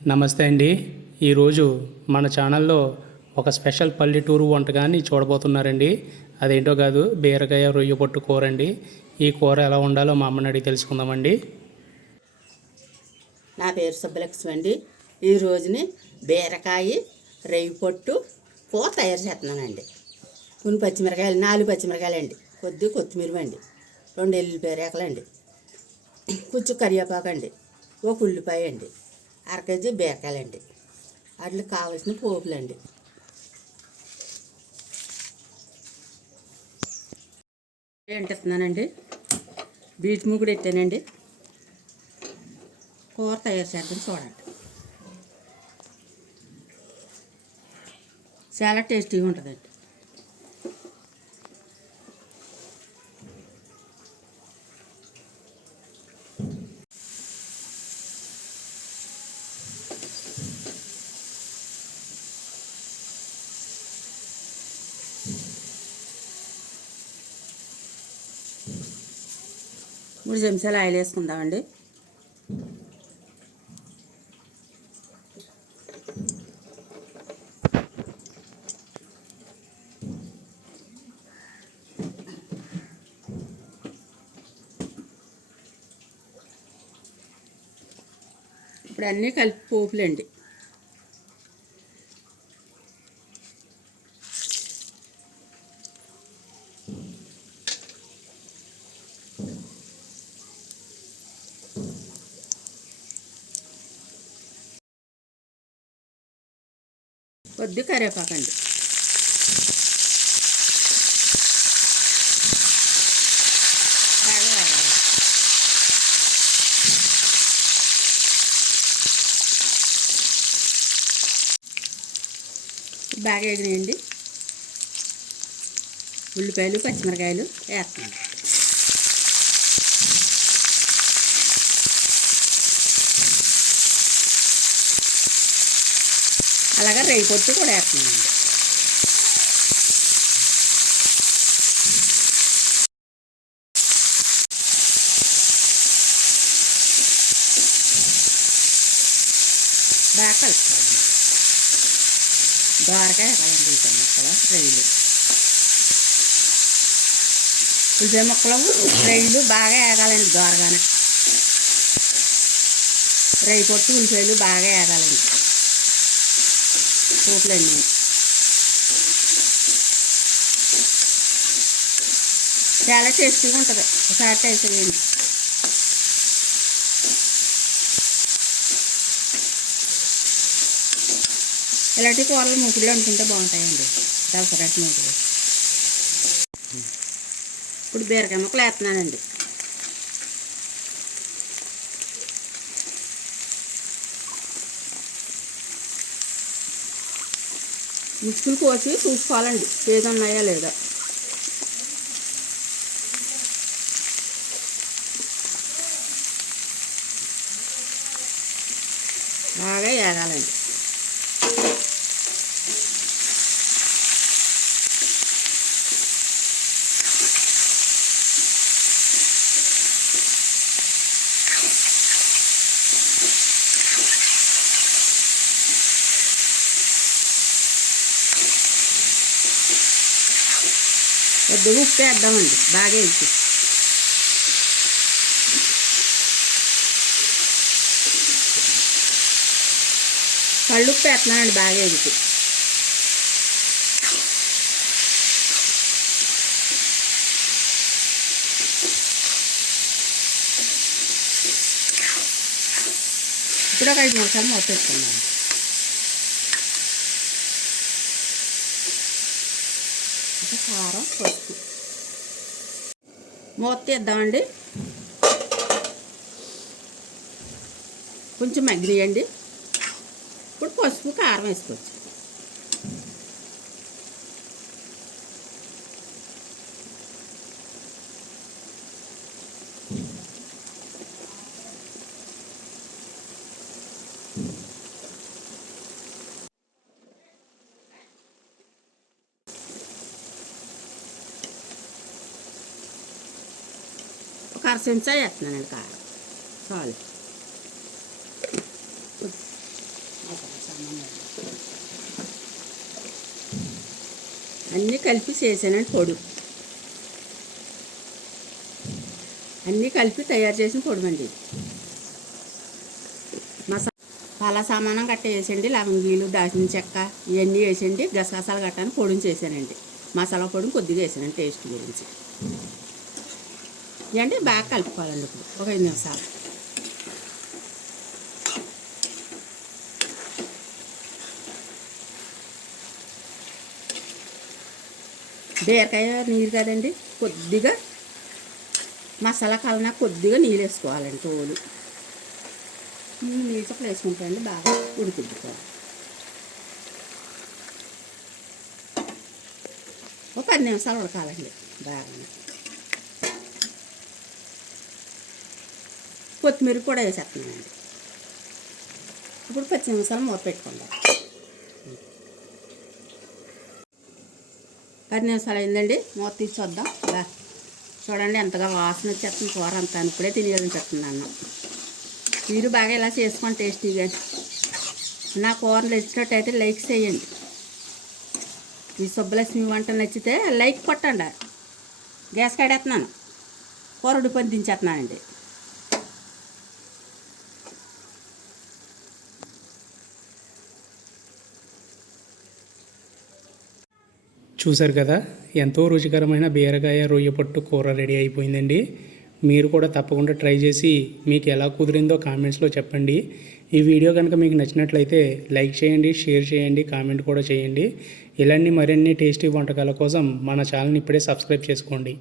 నమస్తే అండి. ఈరోజు మన ఛానల్లో ఒక స్పెషల్ పల్లెటూరు వంటకాన్ని చూడబోతున్నారండి. అదేంటో కాదు, బీరకాయ రొయ్య పొట్టు కూర అండి. ఈ కూర ఎలా ఉండాలో మా అమ్మని అడిగి తెలుసుకుందామండి. నా పేరు సుబ్బలక్ష్మి అండి. ఈ రోజుని బీరకాయ రొయ్య పొట్టు కూర తయారు చేస్తున్నానండి. కొన్ని పచ్చిమిరకాయలు, 4 పచ్చిమిరకాయలు అండి, కొద్ది కొత్తిమీర అండి, 2 ఎల్లుల్లిపాయ రేకలు అండి, కొంచెం కరివేపాకు అండి, 1 ఉల్లిపాయ అండి, 1/2 కేజీ బీరకాయలండి. వాటికి కావాల్సిన పోపులండి. ఎంటుతున్నానండి, బీట్ మూగుడు ఎట్టానండి. కూర తయారు చేద్దాం చూడండి. చాలా టేస్టీగా ఉంటుందండి. మూడు చెంచాలు ఆయిల్ వేసుకుందామండి. ఇప్పుడు అన్నీ కలిపి పోపులండి. కొద్ది కరివేపాకండి. బాగా ఎగినాయండి. ఉల్లిపాయలు పచ్చిమిరకాయలు వేస్తాను. అలాగే రొయ్య పొట్టు కూడా వేస్తున్నానండి. బాగా కలుపుకోవాలి. దోరకాయ ఎగాలండి. ఉల్లిపాయ ముక్కలు రొయ్యలు, ఉల్లిపాయ ముక్కలు రొయ్యలు బాగా వేగాలండి. దోరగానే రొయ్య పొట్టు ఉల్లిపాయలు బాగా వేగాలండి. పోపులండి చాలా టేస్టీగా ఉంటుంది. ఒకసారి ట్రై చేయండి. ఇలాంటి కూరలు మూకుడులో అనుకుంటే బాగుంటాయండి. దసరాటి మూకుడు. ఇప్పుడు బీరకాయ ముక్కలు వేస్తున్నానండి. ముసుగులు కోసి చూసుకోవాలండి, ఏది ఉన్నాయా లేదా. బాగా వేగాలండి. కొద్దిగా ఉప్పు వేద్దామండి. బాగా వేసి కళ్ళు ఉప్పు వేస్తున్నానండి. బాగా వేసి ఇప్పుడు ఒక 5 నిమిషాలు మూత పెట్టుకున్నాను. కారం, పసుపు మూత తీద్దామండి. కొంచెం మగ్గియండి. ఇప్పుడు పసుపు కారం వేసుకోవచ్చు. ఒక 1/2 చెంచా వేస్తున్నానండి కారం. చాలు. మసాలా సామాన్లు అన్నీ కలిపి చేసానండి పొడి. అన్నీ కలిపి తయారు చేసిన పొడి. మసాలా సామానం గట్ట వేసండి, లవంగీలు, దాల్చిన చెక్క ఇవన్నీ వేసండి, గసగసాలు గట్టాను పొడిని చేశానండి. మసాలా పొడిని కొద్దిగా వేసానండి టేస్ట్ గురించి. ఇవన్నీ బాగా కలుపుకోవాలండి. ఇప్పుడు ఒక 5 నిమిషాలు. బీరకాయ నీరు కదండి, కొద్దిగా మసాలా కలనా కొద్దిగా నీళ్ళు వేసుకోవాలండి. తోలు నీళ్ళు చొప్పులు వేసుకుంటాయండి, బాగా ఉడికిద్దుకోవాలి. ఒక 10 నిమిషాలు ఉడకాలండి బాగా. కొత్తిమీర కూడా వేసేస్తున్నానండి. ఇప్పుడు 10 నిమిషాలు మూత పెట్టుకుందాం. 10 నిమిషాలు అయిందండి, మూత తీసి చూద్దాం. చూడండి ఎంతగా వాసన వచ్చేస్తుంది కూర అంతా. ఇప్పుడే తినేయాలని అన్నం. మీరు బాగా ఇలా చేసుకోండి టేస్టీగా. నా కూరలు నచ్చినట్టయితే లైక్ చేయండి. ఈ సుబ్బలక్ష్మి వంట నచ్చితే లైక్ కొట్టండి. గ్యాస్ కడేస్తున్నాను, కూర ఉడిపోయి దించేస్తున్నానండి. చూసారు కదా, ఎంతో రుచికరమైన బీరకాయ రొయ్య పొట్టు కూర రెడీ అయిపోయిందండి. మీరు కూడా తప్పకుండా ట్రై చేసి మీకు ఎలా కుదిరిందో కామెంట్స్లో చెప్పండి. ఈ వీడియో కనుక మీకు నచ్చినట్లయితే లైక్ చేయండి, షేర్ చేయండి, కామెంట్ కూడా చేయండి. ఇలాంటి మరిన్ని టేస్టీ వంటకాల కోసం మన ఛానల్ని ఇప్పుడే సబ్స్క్రైబ్ చేసుకోండి.